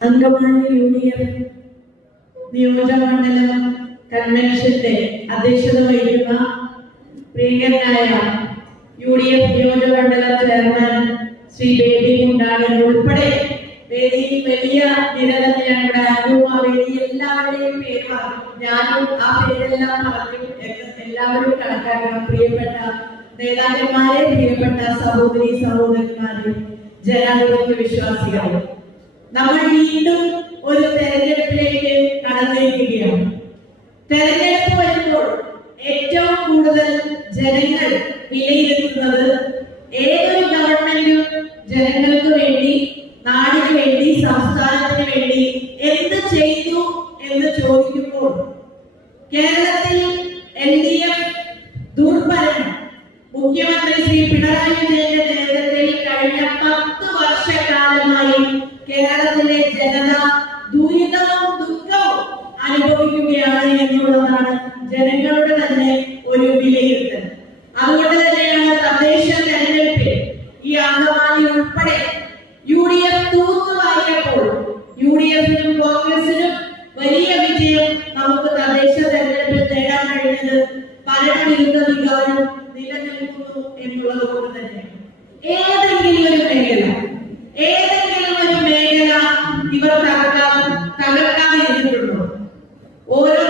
Angamaly union നിയോജകമണ്ഡലം കൺവെൻഷന്റെ അധ്യക്ഷത വഹിക്കുന്ന പ്രിയങ്കരനായ UDF നിയോജകമണ്ഡലം ചെയർമാൻ ശ്രീ ബേബി മുണ്ടാടൻ ഉൾപ്പെടെ വേദിയിൽ വലിയ നിരവധി ഞങ്ങളുടെ അനുഭവ വേദി എല്ലാവരുടെയും പേര് പറഞ്ഞു. ഞാനും ആ പേരെല്ലാം പറഞ്ഞു. എല്ലാവരും കണക്കാക്കണം. പ്രിയപ്പെട്ട നേതാക്കന്മാരെ, പ്രിയപ്പെട്ട സഹോദരി സഹോദരന്മാരെ, ജനാധിപത്യ വിശ്വാസികളെ, നമ്മൾ വീണ്ടും ഒരു തെരഞ്ഞെടുപ്പിലേക്ക് കടന്നിരിക്കുകയാണ്. തെരഞ്ഞെടുപ്പ് വരുമ്പോൾ ഏറ്റവും കൂടുതൽ ജനങ്ങൾ വിലയിരുത്തുന്നത് ഏതൊരു ഗവൺമെന്റും ജനങ്ങൾക്ക് വേണ്ടി, നാടിന് വേണ്ടി, സംസ്ഥാനത്തിന് വേണ്ടി എന്ത് ചെയ്തു എന്ന് ചോദിക്കുമ്പോൾ കേരളത്തിൽ LDF ദുർഭരണം മുഖ്യമന്ത്രി ശ്രീ പിണറായി വിജയന്റെ നേതൃത്വത്തിൽ കഴിഞ്ഞ 10 വർഷക്കാലമായി കേരളത്തിലെ ജനത ദുരിതവും ദുഃഖവും അനുഭവിക്കുകയാണ് എന്നുള്ളതാണ് ജനങ്ങളുടെ തന്നെ ഒരു വിലയിരുത്തൽ. അതുകൊണ്ട് തന്നെയാണ് തദ്ദേശ തെരഞ്ഞെടുപ്പിൽ ഈ അങ്കമാലി ഉൾപ്പെടെ UDF തൂത്തുവാരിയപ്പോൾ UDF-നും കോൺഗ്രസിനും വലിയ വിജയം നമുക്ക് തദ്ദേശ തെരഞ്ഞെടുപ്പിൽ നേടാൻ കഴിഞ്ഞത് ഭരണവിരുദ്ധ വികാരം നിലനിൽക്കുന്നു എന്നുള്ളത് കൊണ്ട് തന്നെയാണ്. ഏതെങ്കിലും ഒരു മേഖല ഇവർ തകർക്കാതിരുന്നിട്ടുണ്ടോ?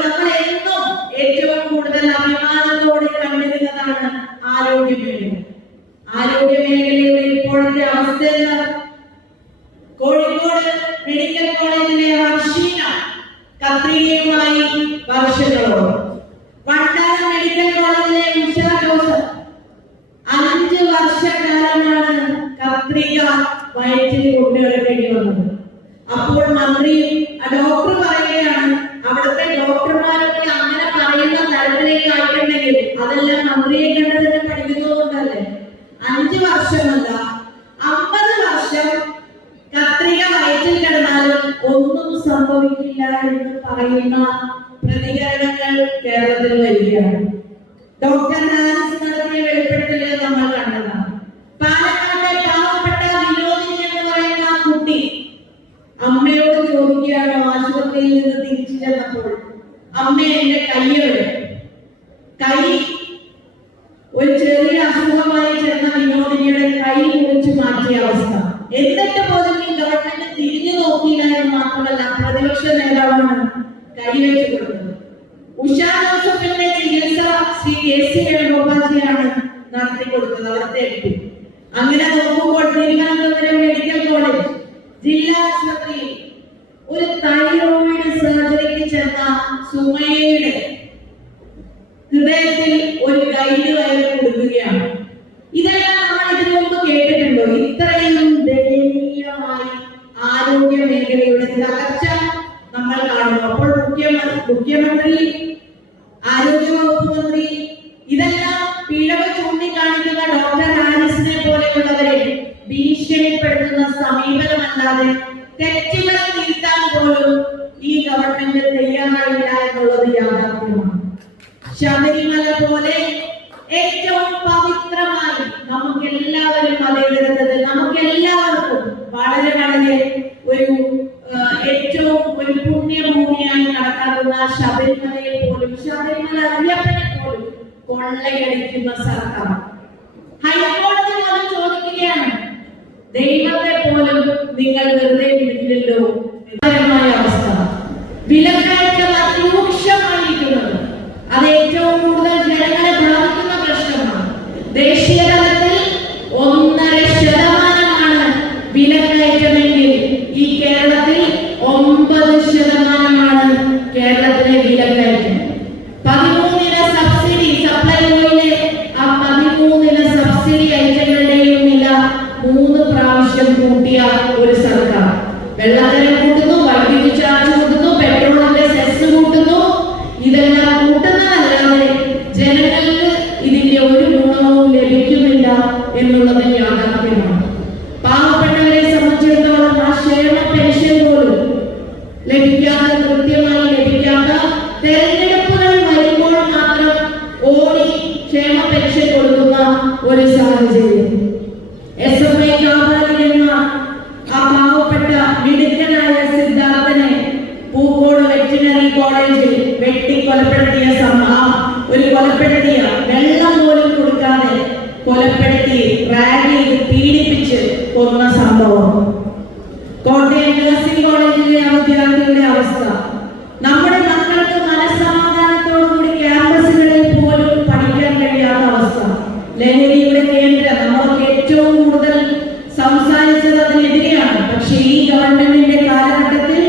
നമ്മൾ എന്നും ഏറ്റവും കൂടുതൽ അഭിമാനത്തോടെ കണ്ടിരുന്നതാണ് ആരോഗ്യ മേഖല. ആരോഗ്യ മേഖലയുടെ ഇപ്പോഴത്തെ അവസ്ഥ കോഴിക്കോട് മെഡിക്കൽ കോളേജിലെ ഹർഷീന കത്രികയുമായി വർഷങ്ങളോളം, വണ്ടാനം മെഡിക്കൽ കോളേജിലെ ഉഷ ജോസഫ് 5 വർഷക്കാലമാണ് കത്രിക വയറ്റിൽ കൊണ്ടുകിടക്കേണ്ടി വന്നത്. അപ്പോൾ മന്ത്രി ഡോക്ടർ പറയുകയാണ്, അവിടുത്തെ ഡോക്ടർമാരൊക്കെ അങ്ങനെ പറയുന്ന തരത്തിലേക്ക് ആയിട്ടുണ്ടെങ്കിൽ അതെല്ലാം മന്ത്രിയെ കണ്ടതിന് പഠിക്കുന്നതുകൊണ്ടല്ലേ. 5 വർഷമല്ല 50 വർഷം കത്രിക വയറ്റിൽ കിടന്നാലും ഒന്നും സംഭവിക്കില്ല എന്ന് പറയുന്ന പ്രതികരണങ്ങൾ കേരളത്തിൽ വരികയാണ്. ഡോക്ടർ ഹാരിസ് നടത്തിയ വെളിപ്പെടുത്തലിൽ നമ്മൾ കണ്ടതാണ്. പാലക്കാട്ടെ പാവപ്പെട്ട വിനോദിനി എന്ന് പറയുന്ന കുട്ടി അമ്മയോട് ചോദിക്കുകയാണ്, ആശുപത്രിയിൽ നിന്ന് തിരിച്ചു ചെന്നപ്പോൾ, അമ്മ എന്റെ കൈയെവിടെ? കൈ ഒരു ചെറിയ അസുഖമായി ചെന്ന വിനോദിനിയുടെ കൈ മുറിച്ചു മാറ്റിയ അവസ്ഥ. എന്നിട്ട് പോലും ഈ ഗവൺമെന്റ് തിരിഞ്ഞു നോക്കിയില്ല എന്ന് മാത്രമല്ല, പ്രതിപക്ഷ നേതാവാണ് കൈവച്ചു കൊടുത്തത്. ഉഷ ജോസഫിന്റെ ചികിത്സ ശ്രീ KC വേണുഗോപാൽജിയാണ് നടത്തിക്കൊടുത്തത്, അവിടുത്തെ MP. അങ്ങനെ നോക്കുമ്പോൾ തിരുവനന്തപുരം മെഡിക്കൽ കോളേജ് ജില്ലാ ആശുപത്രിയിൽ ഒരു തൈറോയിഡ് സർജറിക്ക് ചെന്ന സുമയുടെ ഹൃദയത്തിൽ ഒരു ഗൈഡ് വയർ കൊടുക്കുകയാണ്. ഇതെല്ലാം നമ്മൾ ഇതിനു മുമ്പ് കേട്ടിട്ടുണ്ടോ? ഇത്രയും ദയനീയമായി ആരോഗ്യ മേഖലയുടെ തകർച്ച നമ്മൾ കാണുന്നു. അപ്പോൾ മുഖ്യമന്ത്രി, ആരോഗ്യവകുപ്പ് മന്ത്രി ഇതെല്ലാം പിഴവ് ചൂണ്ടിക്കാണിക്കുന്ന ഡോക്ടർ ഹാരിസിനെ പോലെയുള്ളവരെ ഭീഷണിപ്പെടുത്തുന്ന സമീപനമല്ലാതെ തെറ്റുകൾ തിരുത്താൻ പോലും ഈ ഗവൺമെന്റ് തയ്യാറായില്ല എന്നുള്ളത് യാഥാർത്ഥ്യമാണ്. ശബരിമല പോലെ ഏറ്റവും പവിത്രമായി നമുക്കെല്ലാവരും മതേതരത്വത്തിൽ നമുക്കെല്ലാവർക്കും വളരെ വളരെ ഏറ്റവും ഒരു പുണ്യഭൂമിയായി കണക്കാക്കുന്ന ശബരിമലയെ പോലും, ശബരിമല അയ്യപ്പനെ പോലും കൊള്ളയടിക്കുന്ന സർക്കാർ. ഹൈക്കോടതി പോലും ചോദിക്കുകയാണ്, ദൈവത്തെ പോലും നിങ്ങൾ വെറുതെ വിടില്ലല്ലോ. അവസ്ഥ വിലക്കയറ്റം അതിരൂക്ഷമായിരിക്കുന്നത് അത് ഏറ്റവും കൂടുതൽ ജനങ്ങളെ ബാധിക്കുന്ന പ്രശ്നമാണ്. ദേശീയ തലത്തിൽ 1.5% വിലക്കയറ്റമെങ്കിൽ ഈ കേരളത്തിൽ 9% കേരളത്തിലെ വിലക്കയറ്റം. 13 സബ്സിഡി സപ്ലൈകോയിലെ ആ 13 സബ്സിഡി ഐറ്റങ്ങളുടെയും വില 3 പ്രാവശ്യം കൂട്ടിയ ഒരു സർക്കാർ. വെള്ളക്കരം കൂട്ടുന്നു, വൈദ്യുതി ചാർജ് കൂട്ടുന്നു, പെട്രോളിന്റെ സെസ് കൂട്ടുന്നു. ഇതെല്ലാം കൂട്ടുന്നതല്ലാതെ ജനങ്ങൾക്ക് ഇതിന്റെ ഒരു ഗുണവും ലഭിക്കുന്നില്ല എന്നുള്ളത് യാഥാർത്ഥ്യമാണ്. പാവപ്പെട്ടവരെ സംബന്ധിച്ചിടത്തോളം ആ ക്ഷേമ പെൻഷൻ പോലും ലഭിക്കാത്ത, കൃത്യമായി ലഭിക്കാത്ത, തെരഞ്ഞെടുപ്പുകൾ വരുമ്പോൾ മാത്രം ഓടി ക്ഷേമ പെൻഷൻ കൊടുക്കുന്ന ഒരു സാഹചര്യം. SFI എന്ന ആ പാവപ്പെട്ട മിടുക്കനായ വെറ്റിനറി കോളേജിൽ വെട്ടിക്കൊലപ്പെടുത്തിയ കൊലപ്പെടുത്തിയ വെള്ളം പോലും കൊടുക്കാതെ കൊലപ്പെടുത്തി റാഗ് ചെയ്ത് പീഡിപ്പിച്ച് കൊന്ന സംഭവം. കോട്ടയം നഴ്സിംഗ് കോളേജിലെ വിദ്യാർത്ഥികളുടെ അവസ്ഥ. നമ്മുടെ മക്കൾക്ക് മനസ്സമാധാനത്തോടുകൂടി ക്യാമ്പസുകളിൽ പോലും പഠിക്കാൻ കഴിയാത്ത അവസ്ഥ. ലഹരിയുടെ കേന്ദ്രം. നമ്മളൊക്കെ ഏറ്റവും കൂടുതൽ സംസാരിച്ചത് അതിനെതിരെയാണ്. പക്ഷെ ഈ ഗവൺമെന്റിന്റെ കാലഘട്ടത്തിൽ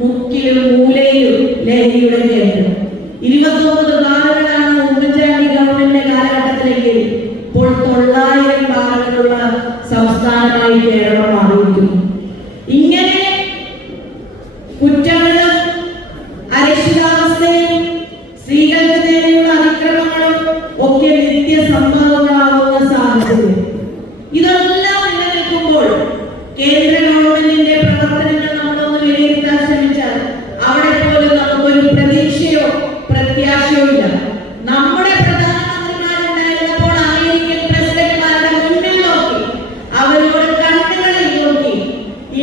മുക്കിലും മൂലയിലും ലഹരിയുടെ കേന്ദ്രം. 29 ബാറുകളാണ് ഉമ്മൻചാണ്ടി ഗവൺമെന്റിന്റെ കാലഘട്ടത്തിലെങ്കിൽ ഇപ്പോൾ 900 ബാറുകളുള്ള സംസ്ഥാനമായി കേരളം മാറിയിരിക്കുന്നു. ഇങ്ങനെ കുറ്റങ്ങളും അരക്ഷിതാവസ്ഥയും സ്ത്രീകൾക്ക് നേരെയുള്ള അതിക്രമങ്ങളും ഒക്കെ നിത്യസംഭവങ്ങളാകുന്ന സാഹചര്യം. ഇതെല്ലാം നിലനിൽക്കുമ്പോൾ കേന്ദ്ര ഗവൺമെന്റിന്റെ പ്രവർത്തനങ്ങൾ നമ്മളൊന്ന് വിലയിരുത്താൻ ശ്രമിച്ചാൽ അവിടെ പോലും നമുക്കൊരു പ്രതീക്ഷയോ പ്രത്യാശയോ ഇല്ല. നമ്മുടെ പ്രധാനമന്ത്രിമാരുണ്ടായിരുന്നപ്പോൾ അമേരിക്കൻ പ്രസിഡന്റ്മാരുടെ മുന്നിൽ നോക്കി അവരോട് കണ്ണുകളിൽ നോക്കി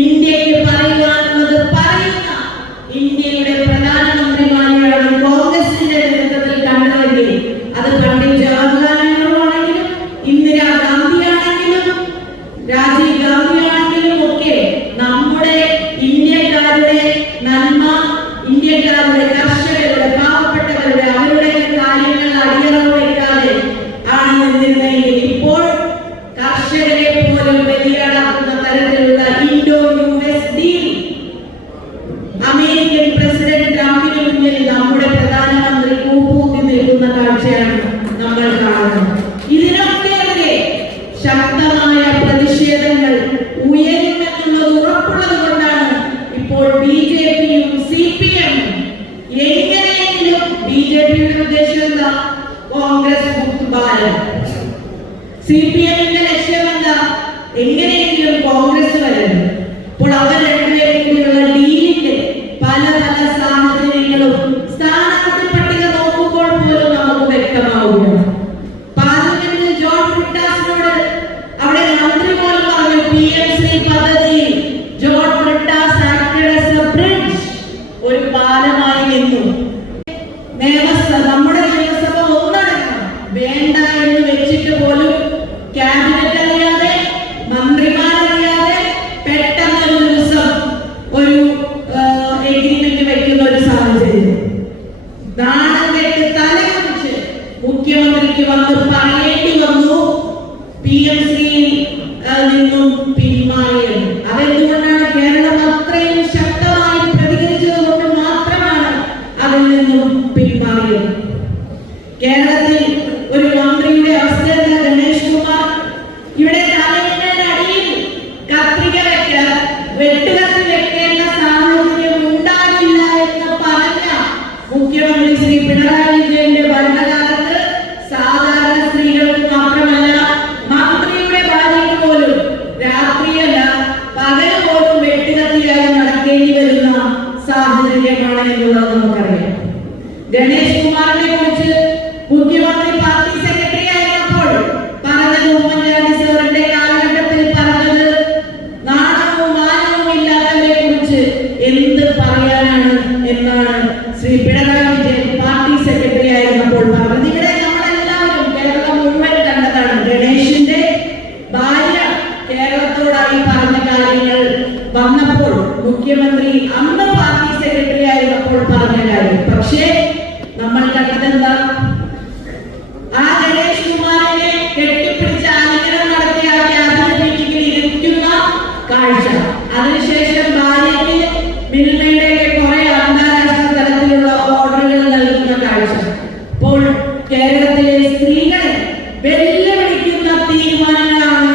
ഇന്ത്യക്ക് പറയുവാനുള്ളത് പറയുന്ന ഇന്ത്യയുടെ പ്രധാനമന്ത്രിമാരെയാണ് കോൺഗ്രസിന്റെ നേതൃത്വത്തിൽ കണ്ടതെങ്കിൽ അത് പണ്ഡിറ്റ് ജവഹർലാൽ നെഹ്റു ആണെങ്കിലും ഇന്ദിരാഗാന്ധിയാണെങ്കിലും രാജീവ് ഗാന്ധിയാണെങ്കിലും ഒക്കെ നമ്മുടെ ഇന്ത്യക്കാരുടെ നന്മ, ഇന്ത്യക്കാരുടെ കർഷകരുടെ പാവപ്പെട്ടവരുടെ അവരുടെ കാര്യങ്ങൾ അടിയറവ് വയ്ക്കാതെ ആണ് നിന്നിരുന്നെങ്കിൽ ഇപ്പോൾ കർഷകരെ പോലും ബലിയാടാക്കുന്ന തരത്തിലുള്ള Indo US deal American president ട്രംപിന് മുന്നിൽ നമ്മുടെ പ്രധാനമന്ത്രി കൂപ്പൂത്തി നിൽക്കുന്ന കാഴ്ചയാണ് നമ്മൾ കാണുന്നത്. ഇതിനൊക്കെതിരെ ശക്തമായ പ്രതിഷേധങ്ങൾ ഉയരുമെന്നുള്ളത് ഉറപ്പുള്ളത് കൊണ്ടാണ് ഇപ്പോൾ BJPയും CPM എങ്ങനെയെങ്കിലും BJPയുടെ ഉദ്ദേശം എന്താ? കോൺഗ്രസ് മുക്ത് ഭാരത്. CPMന്റെ ലക്ഷ്യം എന്താ? എങ്ങനെയെങ്കിലും കോൺഗ്രസ് വരണം. ഇപ്പോൾ അവർ രണ്ടുപേരും കൂടിയുള്ള ഡീലിന്റെ പല സാഹചര്യങ്ങളും സ്ഥാനാർത്ഥി പട്ടിക നോക്കുമ്പോൾ പോലും നമുക്ക് വ്യക്തമാവുകയാണ്. പാർലമെന്റിൽ ജോൺ ബ്രിട്ടാസിനോട് അവിടെ മന്ത്രി പോലും പറഞ്ഞു PMC പദ്ധതി John Brittas acted as A bridge, ഒരു പാലമായി നിന്നു. നമ്മുടെ നിയമസഭ ഒന്നടക്കം വേണ്ട എന്ന് വെച്ചിട്ട് പോലും ക്യാബിനറ്റ് അറിയാതെ മന്ത്രിമാരറിയാതെ പെട്ടെന്ന് ഒരു ദിവസം ഒരു എഗ്രിമെന്റ് വെക്കുന്ന ഒരു സാഹചര്യം. നാണം കെട്ട് തലകുറിച്ച് മുഖ്യമന്ത്രിക്ക് വന്ന് പറയേണ്ടി വന്നു PMC നിന്നും പിന്മാറിയത്. അതെന്തുകൊണ്ടാണ്? കേരളം അത്രയും ശക്തമായി പ്രതികരിച്ചത് കൊണ്ട് മാത്രമാണ് അതിൽ നിന്നും പിന്മാറിയത്. കേരളത്തിൽ ഒരു മന്ത്രിയുടെ അവസ്ഥ എന്താ? ഗണേഷ് കുമാർ ഇവിടെ തലയിന്റെ അടിയിൽ കത്രിക വെട്ടുകത്തി വെക്കേണ്ട സാഹചര്യം ഉണ്ടാകില്ല എന്ന് പറഞ്ഞ മുഖ്യമന്ത്രി ശ്രീ പിണറായി വിജയന്റെ ഭരണകാലത്ത് സാധാരണ സ്ത്രീകൾക്ക് മാത്രമല്ല മന്ത്രിയുടെ ഭാര്യയ്ക്ക് പോലും രാത്രിയല്ല പകല് പോലും വെട്ടുകത്തിയായി നടക്കേണ്ടി വരുന്ന സാഹചര്യമാണ് എന്നുള്ളത് നമുക്കറിയാം. ഗണേഷ് കുമാറിനെ കുറിച്ച് മുഖ്യമന്ത്രി പാർട്ടി സെക്രട്ടറി ആയിരുന്നപ്പോൾ പറഞ്ഞത്, ഉമ്മൻചാണ്ടി സാറിന്റെ കാലഘട്ടത്തിൽ പറഞ്ഞത്, നാണവും മാനവും ഇല്ലാത്തവരെ കുറിച്ച് എന്ത് പറയാനാണ് എന്നാണ് ശ്രീ പിണറായി വിജയൻ പാർട്ടി സെക്രട്ടറി ആയിരുന്നപ്പോൾ പറഞ്ഞത്. ഇവിടെ നമ്മളെല്ലാവരും കേരളം മുഴുവൻ കണ്ടതാണ്. ഗണേഷിന്റെ ഭാര്യ കേരളത്തോടായി പറഞ്ഞ കാര്യങ്ങൾ വന്നപ്പോൾ മുഖ്യമന്ത്രി അന്ന് പാർട്ടി സെക്രട്ടറി ആയിരുന്നപ്പോൾ പറഞ്ഞ കാര്യം. പക്ഷേ നമ്മൾ കണ്ടതെന്താ? ആ ഗണേഷ് കുമാറിനെ കെട്ടിപ്പിടിച്ച് ആലിംഗനം നടത്തിയ ആ ക്യാബിനറ്റ് മീറ്റിംഗിൽ ഇരിക്കുന്ന കാഴ്ച. അതിനുശേഷം ഭാര്യയ്ക്ക് മിൽമയുടെ കുറെ അന്താരാഷ്ട്ര തലത്തിലുള്ള ഓർഡറുകൾ നൽകുന്ന കാഴ്ച. ഇപ്പോൾ കേരളത്തിലെ സ്ത്രീകളെ വെല്ലുവിളിക്കുന്ന തീരുമാനങ്ങളാണ്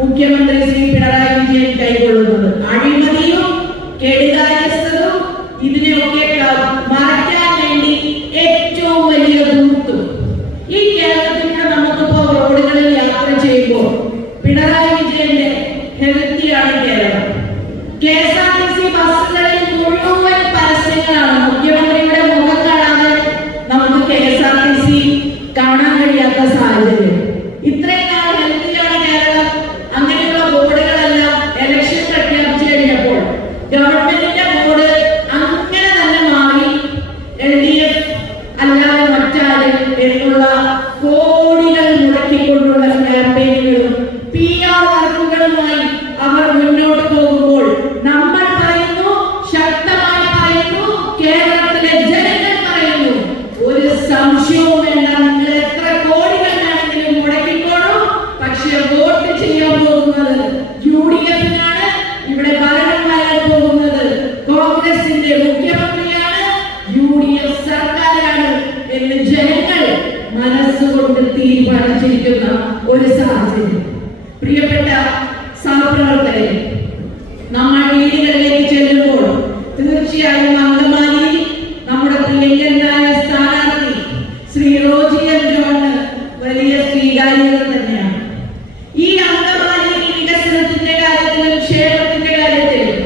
മുഖ്യമന്ത്രി ശ്രീ പിണറായി വിജയൻ കൈക്കൊള്ളുന്നത്. അഴിമതിയും കെടുകാര്യസ്ഥതും ഇതിനെയൊക്കെ മറയ്ക്കാൻ വേണ്ടി ഏറ്റവും വലിയ ദൂർത്ത് തീരുമാനിച്ചിരിക്കുന്ന ഒരു സാഹചര്യം. പ്രിയപ്പെട്ട സഹപ്രവർത്തകരെ, നമ്മൾ വീടുകളിലേക്ക് ചെല്ലുമ്പോൾ തീർച്ചയായും അങ്കമാലിയിൽ നമ്മുടെ പ്രിയങ്കരനായ സ്ഥാനാർത്ഥി ശ്രീ റോജി എം ജോണിന് വലിയ സ്വീകാര്യത തന്നെയാണ്. ഈ അങ്കമാലിയിൽ വികസനത്തിന്റെ കാര്യത്തിലും ക്ഷേമത്തിന്റെ കാര്യത്തിലും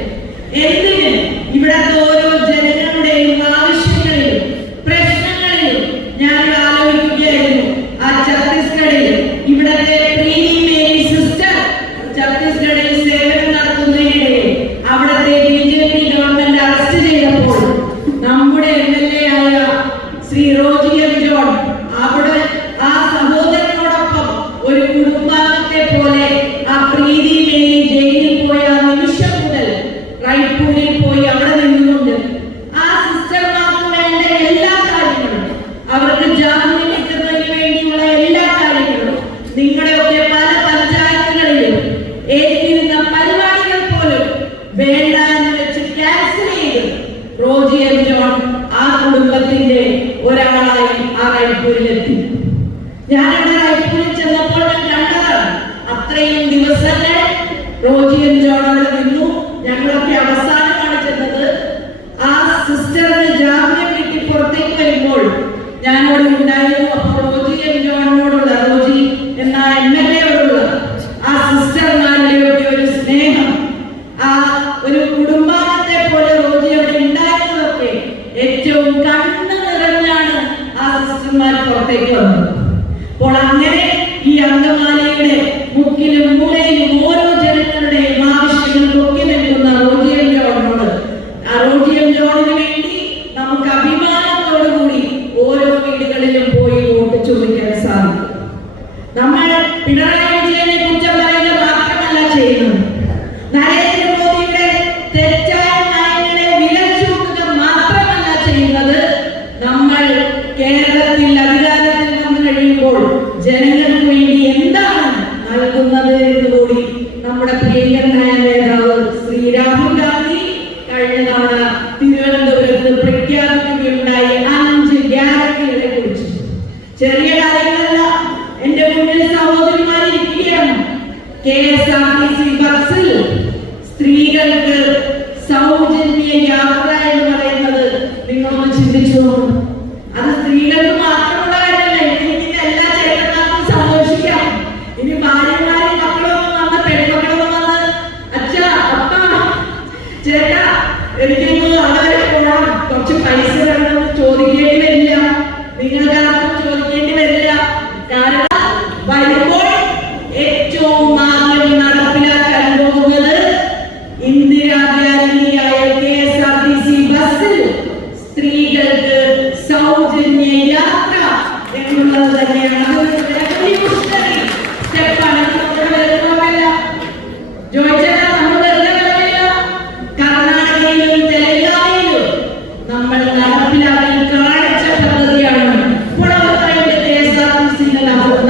എന്തിന് ഇവിടുത്തെ ഓരോ ജനങ്ങളുടെയും ആവശ്യങ്ങളിലും പ്രശ്നങ്ങളിലും ഞാൻ ആലോചിക്കുകയായിരുന്നു. ആ ഛത്തീസ്ഗഡിൽ ഇവിടത്തെ പ്രീതി മേരി സിസ്റ്റർ ഛത്തീസ്ഗഡിൽ സേവനം നടത്തുന്നതിനിടെ അവിടത്തെ BJP ഗവൺമെന്റ് അറസ്റ്റ് ചെയ്തപ്പോൾ നമ്മുടെ MLA ആയ ശ്രീ റോജി എം ജോൺ അവിടെ ആ സഹോദരനോടൊപ്പം ഒരു കുടുംബാംഗത്തെ പോലെ ആ പ്രീതി മേരി ജയിലിൽ പോയ നിമിഷം മുതൽ റൈപൂരിൽ പോയി അവിടെ നിന്നുകൊണ്ട് ആ സിസ്റ്റർമാർക്ക് വേണ്ട എല്ലാ കാര്യങ്ങളും, അവർക്ക് ജാമ്യം കിട്ടുന്നതിന് വേണ്ടിയുള്ള എല്ലാ കാര്യങ്ങളും, നിങ്ങളുടെയൊക്കെ പല പഞ്ചായത്തുകളിലും ഏറ്റിരുന്ന പരിപാടികൾ പോലും വേണ്ട എന്ന് വെച്ച് ക്യാൻസൽ ചെയ്ത് റോജി എം ജോൺ ആ കുടുംബത്തിന്റെ ഒരാളായി ആ റൈപൂരിലെത്തി. ഞാനവിടെ റൈപൂരിൽ ചെന്നപ്പോൾ ഞാൻ കണ്ടതാണ്. അത്രയും ദിവസങ്ങൾ റോജി എം ജോൺ അവിടെ നിന്നു. ഞങ്ങളൊക്കെ അവസാനമാണ് ചെന്നത്. ആ സിസ്റ്ററിന് ജാമ്യം കിട്ടി പുറത്തേക്ക് വരുമ്പോൾ ഞാനവിടെ ഉണ്ടായിരുന്നു. അപ്പോൾ റോജി എം ജോണിനോടുള്ള, റോജി എന്ന MLA-യോടുള്ള ആ സിസ്റ്റർമാരുടെയൊക്കെ ഒരു സ്നേഹം, ആ ഒരു കുടുംബാംഗത്തെ പോലെ റോജി അവിടെ ഉണ്ടായിരുന്നതൊക്കെ ഏറ്റവും കണ്ണു നിറഞ്ഞാണ് ആ സിസ്റ്റർമാർ പുറത്തേക്ക് വന്നത്. അപ്പോൾ അങ്ങനെ ഈ അങ്കമാലിയുടെ മുക്കിലും മൂലയിലും ഓരോ ജനങ്ങളുടെയും ആവശ്യങ്ങൾക്കൊക്കെ നിൽക്കുന്ന റോജി എം ജോണിനോട്, ആ റോജി എം ജോണിന് വേണ്ടി നമുക്ക് അഭിമാനത്തോടുകൂടി ഓരോ വീടുകളിലും പോയി വോട്ട് ചോദിക്കാൻ സാധിക്കും. നമ്മൾ പിണറായി വിജയനെ കുറ്റം പറയുന്നത് മാത്രമല്ല ചെയ്യുന്നത്, നരേന്ദ്രമോദിയുടെ തെറ്റായ നയങ്ങളെ വിലച്ചൂട്ടുക മാത്രമല്ല ചെയ്യുന്നത്. നമ്മൾ കേരളത്തിൽ അധികാരത്തിൽ വന്നു കഴിയുമ്പോൾ ജനങ്ങൾക്ക് വേണ്ടി എന്താണ് നൽകുന്നത് എന്നുകൂടി നമ്മുടെ പ്രിയങ്കരനായ നേതാവ് ശ്രീ രാഹുൽ ഗാന്ധി കഴിഞ്ഞ തവണ തിരുവനന്തപുരത്ത് പ്രഖ്യാപിക്കുകയുണ്ടായി 5 ഗ്യാരണ്ടികളെ കുറിച്ച്. ചെറിയ കാര്യങ്ങളല്ല, എന്റെ മുന്നിൽ സഹോദരിമാരിക്കുകയാണ്. KSRTC ബസ്സിൽ സ്ത്രീകൾക്ക് സൗജന്യ യാത്ര എന്ന് പറയുന്നത് നിങ്ങളൊന്ന് ചിന്തിച്ചു നോക്കും. അത് സ്ത്രീകൾക്ക് മാത്രമുള്ള കാര്യമല്ല. എനിക്ക് എല്ലാ ചേട്ടന്മാർക്കും സന്തോഷിക്കാം. ഇനി ഭാര്യമാരും മക്കളൊന്നും വന്ന്, പെൺമക്കളൊന്നും വന്ന് അച്ഛാ അപ്പ ചേട്ടാ എനിക്കൊന്ന് അവിടെ പോകണം, കുറച്ച് പൈസ വേണമെന്ന് ചോദിക്കേണ്ടി വരില്ല. നിങ്ങൾക്കാർക്കും ചോദിക്കേണ്ടി വരില്ല. കാരണം വരുമ്പോൾ ഏറ്റവും ആദ്യം നടപ്പിലാക്കാൻ പോകുന്നത് ഇന്ദിരാ ഗ്യാരണ്ടിയായ KSRTC ബസ്സിൽ സ്ത്രീകൾക്ക് സൗജന്യ യാത്ര എന്നുള്ളത് തന്നെയാണ്. അതൊരു റെവല്യൂഷണറി സ്റ്റെപ്പാണ്. ജോയിച്ചല്ല, നമ്മൾ വെറുതെ പറയുന്നില്ല. കർണാടകയിലും തെലങ്കാനയിലും നമ്മൾ നടപ്പിലാക്കി കാണിച്ച പദ്ധതിയാണ്. ഇപ്പോൾ അവർ പറയുന്നത് KSRTC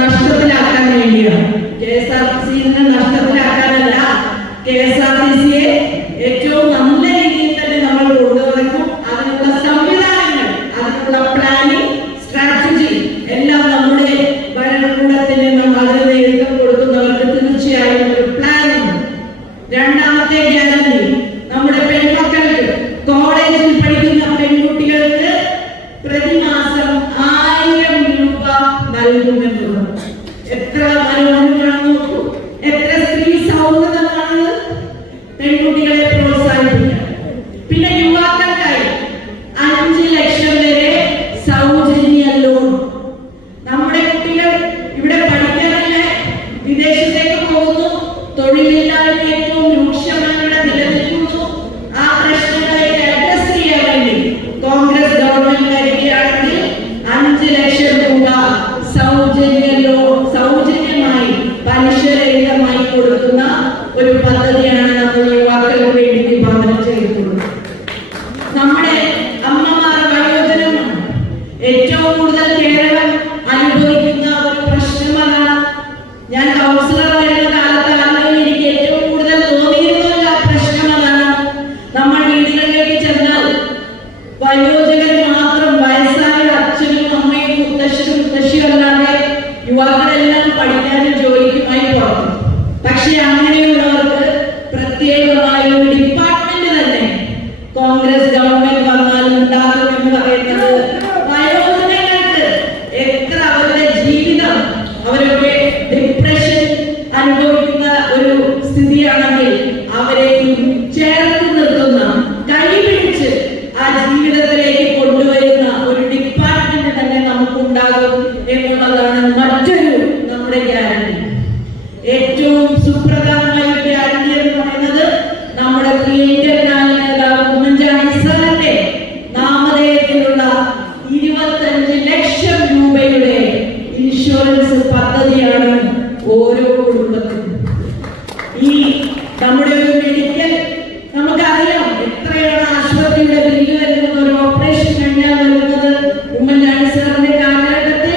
നഷ്ടത്തിലാക്കാൻ വേണ്ടിയാണ്. KSRTC നഷ്ടത്തിലാക്കാനല്ല, KSRTC-യെ ഏറ്റവും നല്ല രീതിയിൽ തന്നെ നമ്മൾ കൊണ്ടുനടക്കും. അതിനുള്ള സംവിധാനങ്ങൾ, അതിനുള്ള പ്ലാനിങ്, സ്ട്രാറ്റജി എല്ലാം നമ്മുടെ ഭരണകൂടത്തിന് നമ്മൾ അതിന് നേതൃത്വം കൊടുക്കുന്നവർക്ക് തീർച്ചയായും ഒരു പ്ലാനിങ്. രണ്ടാമത്തെ ഗ്യാരണ്ടി നമ്മുടെ പെൺമക്കൾക്ക്, കോളേജിൽ പഠിക്കുന്ന പെൺകുട്ടികൾക്ക് പ്രതിമാസം 1000 രൂപ നൽകുമെന്നുള്ളത്. എത്ര മനോഹരമാണെന്ന് നോക്കൂ, എത്ര സ്ത്രീ സൗഹൃദമാണെന്ന്. പെൺകുട്ടികളെ പ്രോത്സാഹിപ്പിക്കാം. പിന്നെ യുവാക്കൾക്കായി 5 ലക്ഷം വരെ സൗജന്യ ലോൺ. നമ്മുടെ കുട്ടികൾ ഇവിടെ പഠിക്കാനല്ലേ വിദേശത്തേക്ക് പോകുന്നു, തൊഴിലില്ലായ്മ ഏറ്റവും രൂക്ഷമായി ഇവിടെ നിലനിൽക്കുന്നു. ആ പ്രശ്നങ്ങളെ അഡ്രസ് ചെയ്യാൻ വേണ്ടി കോൺഗ്രസ് ഗവൺമെന്റ് വരികയാണെങ്കിൽ 5 ലക്ഷം രൂപ സൗജന്യമായി പലിശരഹിതമായി കൊടുക്കുന്ന ഒരു പദ്ധതിയാണ് നമ്മൾ യുവാക്കൾക്ക് വേണ്ടി വിഭാവനം ചെയ്തിട്ടുള്ളത്. നമ്മുടെ അമ്മമാർ വയോജനമാണ്. ഏറ്റവും കൂടുതൽ കേരളം അനുഭവിക്കുന്ന ഒരു പ്രശ്നമാണ്. ഞാൻ കൗൺസിലറായിരുന്ന കാലത്ത് ആണെങ്കിൽ എനിക്ക് ഏറ്റവും കൂടുതൽ തോന്നിയിരുന്ന പ്രശ്നം അതാണ്. നമ്മൾ വീടുകളിലേക്ക് ചെന്നാൽ വയോജകർ മാത്രം, വയസ്സായ അച്ഛനും അമ്മയും മുത്തശ്ശനും മുത്തശ്ശിയും അല്ലാതെ കോൺഗ്രസ് ഗവൺമെന്റ് വന്നാൽ ഉണ്ടാകും എന്ന് പറയുന്നത് വയോജനങ്ങൾക്ക് എത്ര അവരുടെ ജീവിതം അവരൊക്കെ ഡിപ്രഷൻ അനുഭവിക്കുന്ന ഒരു സ്ഥിതിയാണെങ്കിൽ അവരെയും ചേർത്ത് നിർത്തുന്ന കൈപിടിച്ച് ആ ജീവിതത്തിലേക്ക് കൊണ്ടുവരുന്ന ഒരു ഡിപ്പാർട്ട്മെന്റ് തന്നെ നമുക്കുണ്ടാകും എന്നുള്ളതാണ് മറ്റൊരു നമ്മുടെ ഗ്യാരണ്ടി. ഏറ്റവും സുപ്രധാനമായ ഗ്യാരണ്ടി എന്ന് പറയുന്നത് നമ്മുടെ പ്രിയങ്കരനായ നേതാവ് ഉമ്മൻചാണ്ടി സാറിന്റെ നാമധേയത്തിലുള്ള 25 ലക്ഷം രൂപയുടെ ഇൻഷുറൻസ് പദ്ധതിയാണ് ഓരോ കുടുംബത്തിനും. ഈ നമ്മുടെ ഒരു മെഡിക്കൽ നമുക്കറിയാം എത്രയാണ് ആശുപത്രിയുടെ ബില്ല് വരുന്നത്. ഒരു ഓപ്പറേഷൻ കഴിഞ്ഞാൽ വരുന്നത് ഉമ്മൻചാണ്ടി സാറിന്റെ കാലഘട്ടത്തിൽ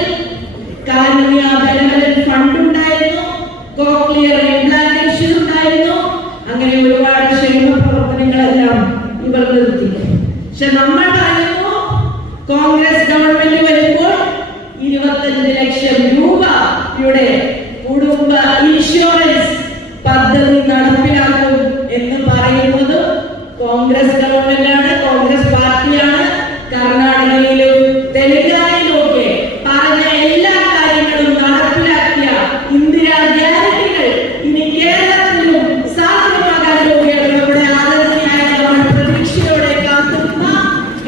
കാരുണ്യ ബെനവലന്റ് ഫണ്ട് ഉണ്ടായിരുന്നു, കോക്ലിയർ ഇംപ്ലാന്റേഷൻ ഉണ്ടായിരുന്നു. അങ്ങനെ ഒരുപാട് ക്ഷേമ പ്രവർത്തനങ്ങളെല്ലാം ഇവർ നിർത്തി. പക്ഷെ നമ്മൾ പറയുന്നു കോൺഗ്രസ് ഗവൺമെന്റ് വരുമ്പോൾ 25 ലക്ഷം രൂപയുടെ കുടുംബ ഇൻഷുറൻസ് പദ്ധതി നടപ്പിലാക്കും എന്ന് പറയുന്നത് കോൺഗ്രസ് ഗവൺമെന്റാണ്, കോൺഗ്രസ് പാർട്ടിയാണ്. കർണാടകയിലും തെലങ്കാനയിലും ഒക്കെ പറഞ്ഞ എല്ലാ കാര്യങ്ങളും നടപ്പിലാക്കിയ ഇന്ദിരാ ഗ്യാരണ്ടികൾ ഇനി കേരളത്തിലും സാധ്യമാകാൻ പോവുകയാണ്. നമ്മുടെ ആദരണീയായ നമ്മൾ പ്രതീക്ഷയോടെ കാത്തിരുന്ന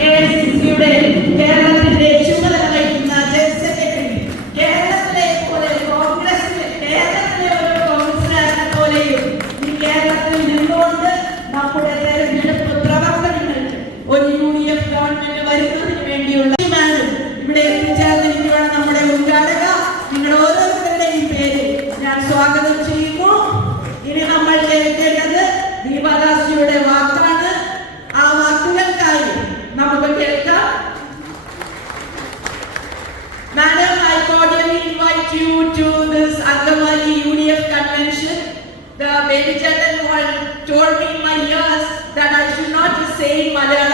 AICCയുടെ കേരളത്തിന്റെ ചുമതല വഹിക്കുന്ന ജനറൽ സെക്രട്ടറി, കേരളത്തിലെ പോലെ കോൺഗ്രസിന് കേരളത്തിലെ ഒരു കോൺഗ്രസ്സുകാരനെ പോലെയും ഈ കേരളത്തിൽ നിന്നുകൊണ്ട് നമ്മുടെ തെരഞ്ഞെടുപ്പ് പ്രവർത്തനങ്ങൾക്ക് ഒരു UDF ഗവൺമെന്റ് വരുന്നതിന് വേണ്ടിയുള്ള ഇവിടെ എത്തിച്ചേർന്നിരിക്കുന്ന നമ്മുടെ ഉദ്ഘാടക നിങ്ങൾ ഓരോരുത്തരുടെയും പേര് ഞാൻ സ്വാഗതം ചെയ്യുന്നു. ഇനി നമ്മൾ കേൾക്കേണ്ടത് ദീപദാസിയുടെ വാക്കാണ്. ആ വാക്കുകൾക്കായി നമുക്ക് കേൾക്കാം. Madam, I cordially invite you to this Angamali UDF convention. The baby gentleman told me in my ears that I should not just say in Malayalam